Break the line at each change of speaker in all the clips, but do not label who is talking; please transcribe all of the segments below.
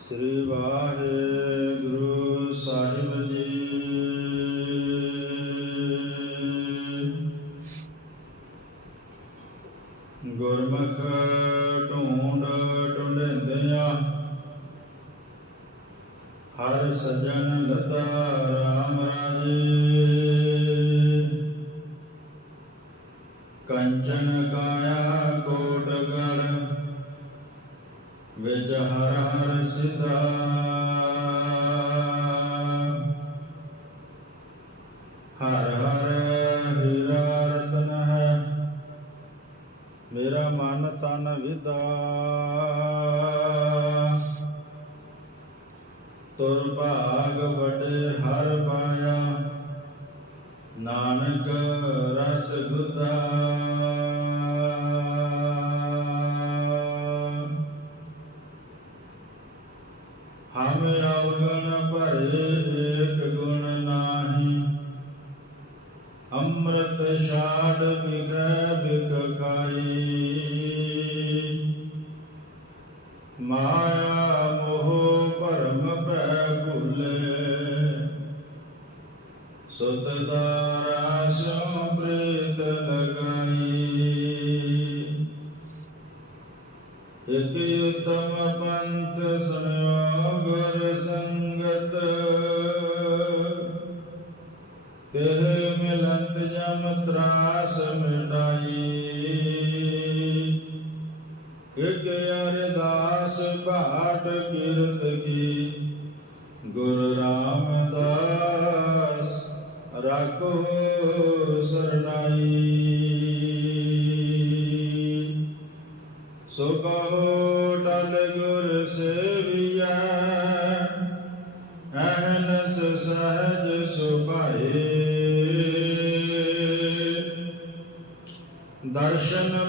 ਸ੍ਰੀ ਵਾਹਿਗੁਰੂ ਸਾਹਿਬ ਜੀ। ਗੁਰਮੁਖ ਢੂੰਡ ਢੂੰਡਿੰਦਿਆਂ ਹਰ ਸਜਣ ਲਦਾ ਰਾਮ ਰਾਜੇ। ਵਿਚ ਹਰ ਹਰ ਸਿਧਾ। ਹਰ ਹਰ ਹੀਰਾ ਰਤਨ ਹੈ, ਮੇਰਾ ਮਨ ਤਨ ਵਿਦਾ। ਤੁਰ ਭਾਗ ਹਮ ਅਵਗਣ ਭਰੇ ਏਕ ਗੁਣ ਨਾਹੀ। ਅੰਮ੍ਰਿਤ ਛਾੜ ਬਿਗੈ ਬਿਕ ਖਾਈ ਮਾਇਆ ਮੋਹ ਭਰਮ ਭੈ ਭੁਲੇ। ਸੁਤ ਦਾਰਾ ਸਿਉ ਪ੍ਰੀਤ ਲਗਾਈ। ਇਕ ਉਤਮ ਪੰਥ ਸੁਨਿਓ ਮਿਲੰਤ ਜਮ ਤਰਾਸ ਮਿਟਾਈ। ਇਕ ਅਰਦਾਸ ਬਾਟ ਕਿਰਤ ਕੀ। ਗੁਰ ਰਾਮਦਾਸ ਰਾਖੋ ਸਰਨਾਈ। ਸੋ ਕਹੋ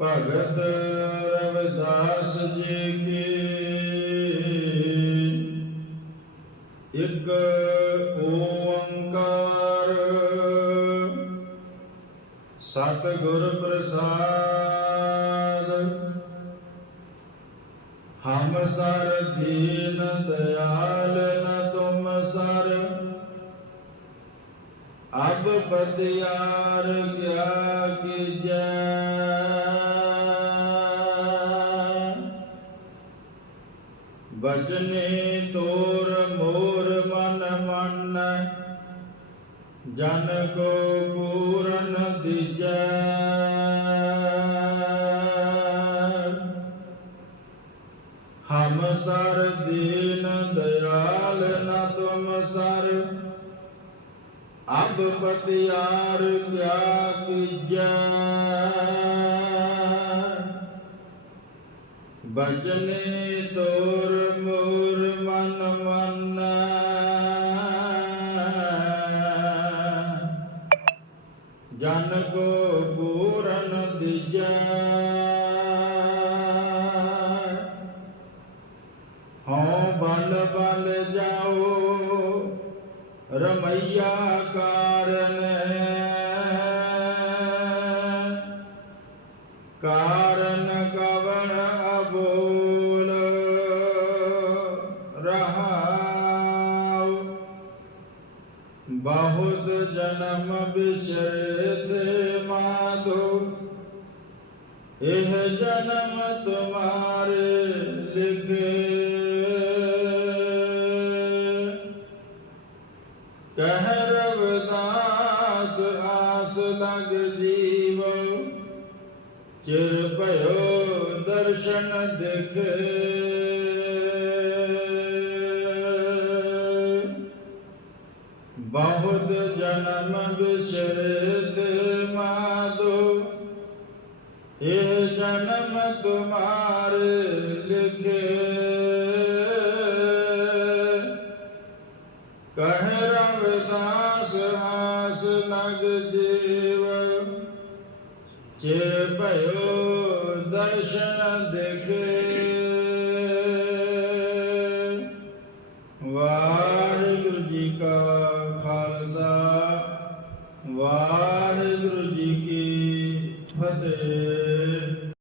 ਭਗਤ ਰਵਿਦਾਸ ਜੀ ਕੀ। ਇੱਕ ਓੰਕਾਰ ਸਤਿਗੁਰ ਪ੍ਰਸਾਦ, ਹਮ ਸਰ ਦੀਨ ਦਇਆਲ ਨ ਤੁਮ ਸਰ। ਅਬ ਬਦਿਆਰ ਗਿਆ ਕੀਜੈ। ਬਚਨੇ ਤੋਰ ਮੋਰ ਮਨ ਮਨ, ਜਨ ਕੋ ਪੂਰਨ ਦੀਜੈ। ਹਮ ਸਰ ਦੀਨ ਦਇਆਲ ਨ ਤੁਮ ਸਰ, ਅਬ ਪਤਿਆਰ ਪਿਆ ਕੀਜੈ। ਬਚਨੇ ਤੋਰ ਮੋਰ ਮਨ ਮਨ। ਜਨ ਕੋ ਪੂਰਨ ਦਿਜੈ। ਹਉ ਬਲ ਬਲ ਜਾਓ, ਰਮਈਆ ਕਾਰਨ। ਜਨਮ ਵਿਚਰੇ ਥੇ ਮਾਧੋ, ਇਹ ਜਨਮ ਤੁਮਾਰੇ ਲਿਖੇ। ਕਹਿ ਰਵਦਾਸ ਆਸ ਲਗ ਜੀਵ, ਚਿਰ ਭਇਓ ਦਰਸ਼ਨ ਦੇਖੇ। ਜਨਮ ਬਿਸ਼ਰਤ ਮਾਦੋ ਇਹ ਜਨਮ ਤੁਮਾਰ ਲਿਖੇ। ਕਹ ਰਵਦਾਸ ਆਸ ਲਗ ਜੀਵ ਚੇ ਭਇਓ ਦਰਸ਼ਨ ਦੇਖੇ।